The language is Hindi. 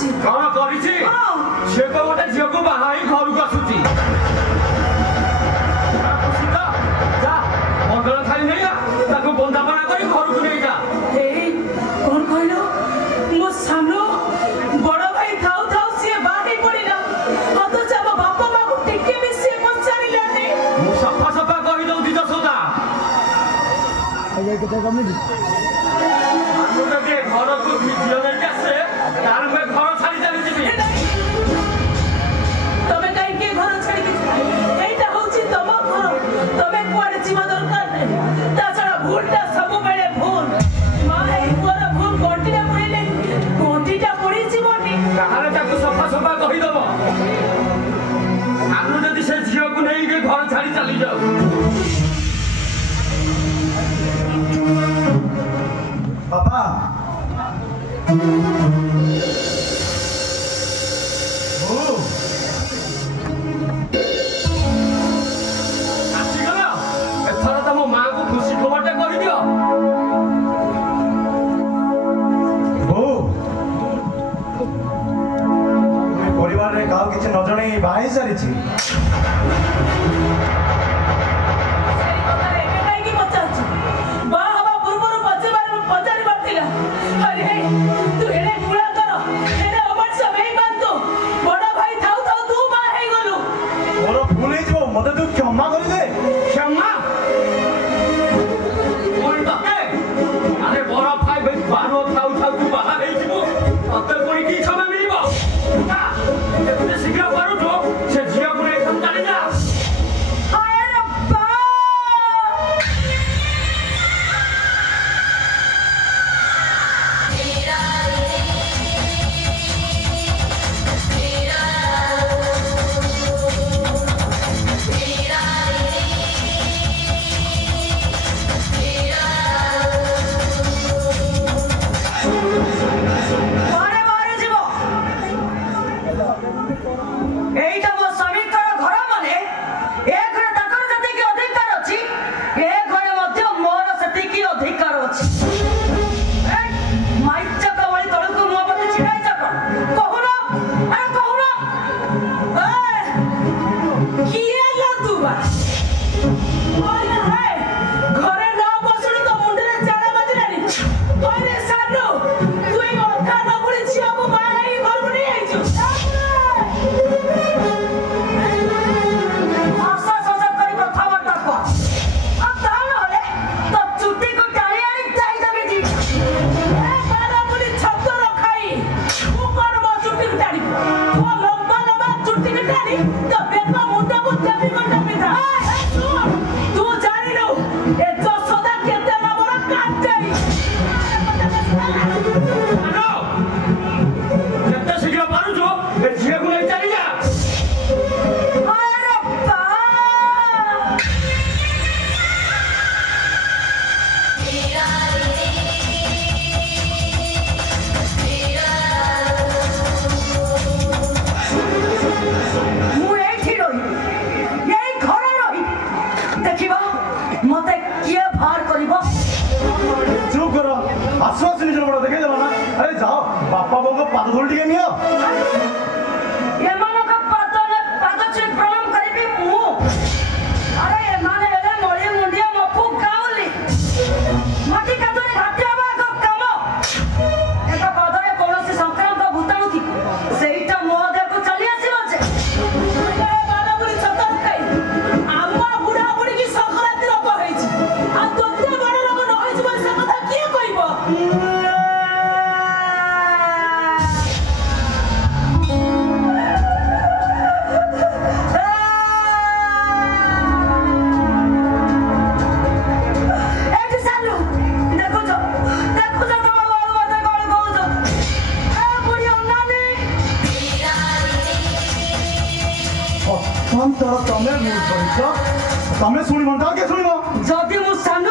कौन करिछि से को गोटे झियो को बाहाई घर को आसुची सीता जा मंगल थाली नहीं आ ताको बंदापना करी घर को नहीं जा ए कौन कहलो मो सामनो बड़ भाई थाउ थाउ से बाही पड़िला अतो जब बापा मां को टिके भी से पचारिला ने मु सफा सफा कहि दउ दी जसोदा आगे केते कमी आनु के घर को झियो नहीं आसे तार में घर छाड़ी चली जीबी तमे काई के घर छाड़ी के एटा होची तम घर तमे कुआडे जीवा दरकार नै ता छडा भूलटा सब बेले भूल मां ए तोरा भूल कोंटीटा पड़िले कोंटीटा पड़ी जीवनी कहाले ताको सफा सफा कहि दबो आनु जदी से झियो को नहीं के घर छाड़ी चली जाओ पापा आसीगला एथरा तम मां को खुशी खबरटा कहि दियो परिवार रे गाँव किसी न जन बाहे सारी मत तू क्षमा कर दे क्षमा कोन तके अरे बड़ा भाई भाई बानो थाउ थाउ तू बाहर हे जीवो तते कोई की क्षमा मिलिबो ना एते शीघ्र करू तो से झिया को एकदम चली जा हाय रब्बा मारे मारे जीवो एइटा मो स्वामीकर घर माने ए घरे ताकर जति की अधिकार अछि ए घरे मध्य मोर सति की अधिकार अछि ए माइचा का वाली तळ को मो पते छिड़ाई जा कहूना अरे कहूना ए किए ला तू बा ओए रे घरे न बसुन तो मुंडे चाड़ा बाजलानी ओए सानो तू ए अधा न बुली छिया को माई घर बुनी आइछु आशा सजा करी कथा बता को अब ताल होले तो चुट्टी को टाणी आनी जाई जाबे जी ए बारा बुली छत्त रखाई तू कोन बो चुट्टी को टाणी तो लंबा लंबा चुट्टी को टाणी तो बेका मुंडा को चाबी को टाणी था तू जानी लो ए तो सदा केते ना बड़ा काट जाई आनो एते शीघ्र पारू जो ए झिया को नहीं चली जा हाय रब्बा मु एठी रही यही घर रही देखिबा मते किए भार करिबो चुप करो आश्वास निज बड़ा देखे देवा ना अरे जाओ बापा बोल को पाद धूल टिके नियो एमानक पाद छे प्रणाम करिबी मु अरे एमाने एले नळी मुंडिया मफु गाउली माटी कादरे घाटे आबा काम एका पदरे कोनोसी संक्रांत भूताणु थी सेइटा मो देह को चली आसीबो जे बाला बुली छतर खाई आमा बुढ़ा बुढ़ी की संक्रांति रोग होईची आ तोते बड़ रोग न होईची बोली से कथा किए कहिबो तमे मुझ करिछ तमे सुनि मनता के सुनिबो जदि मु सानो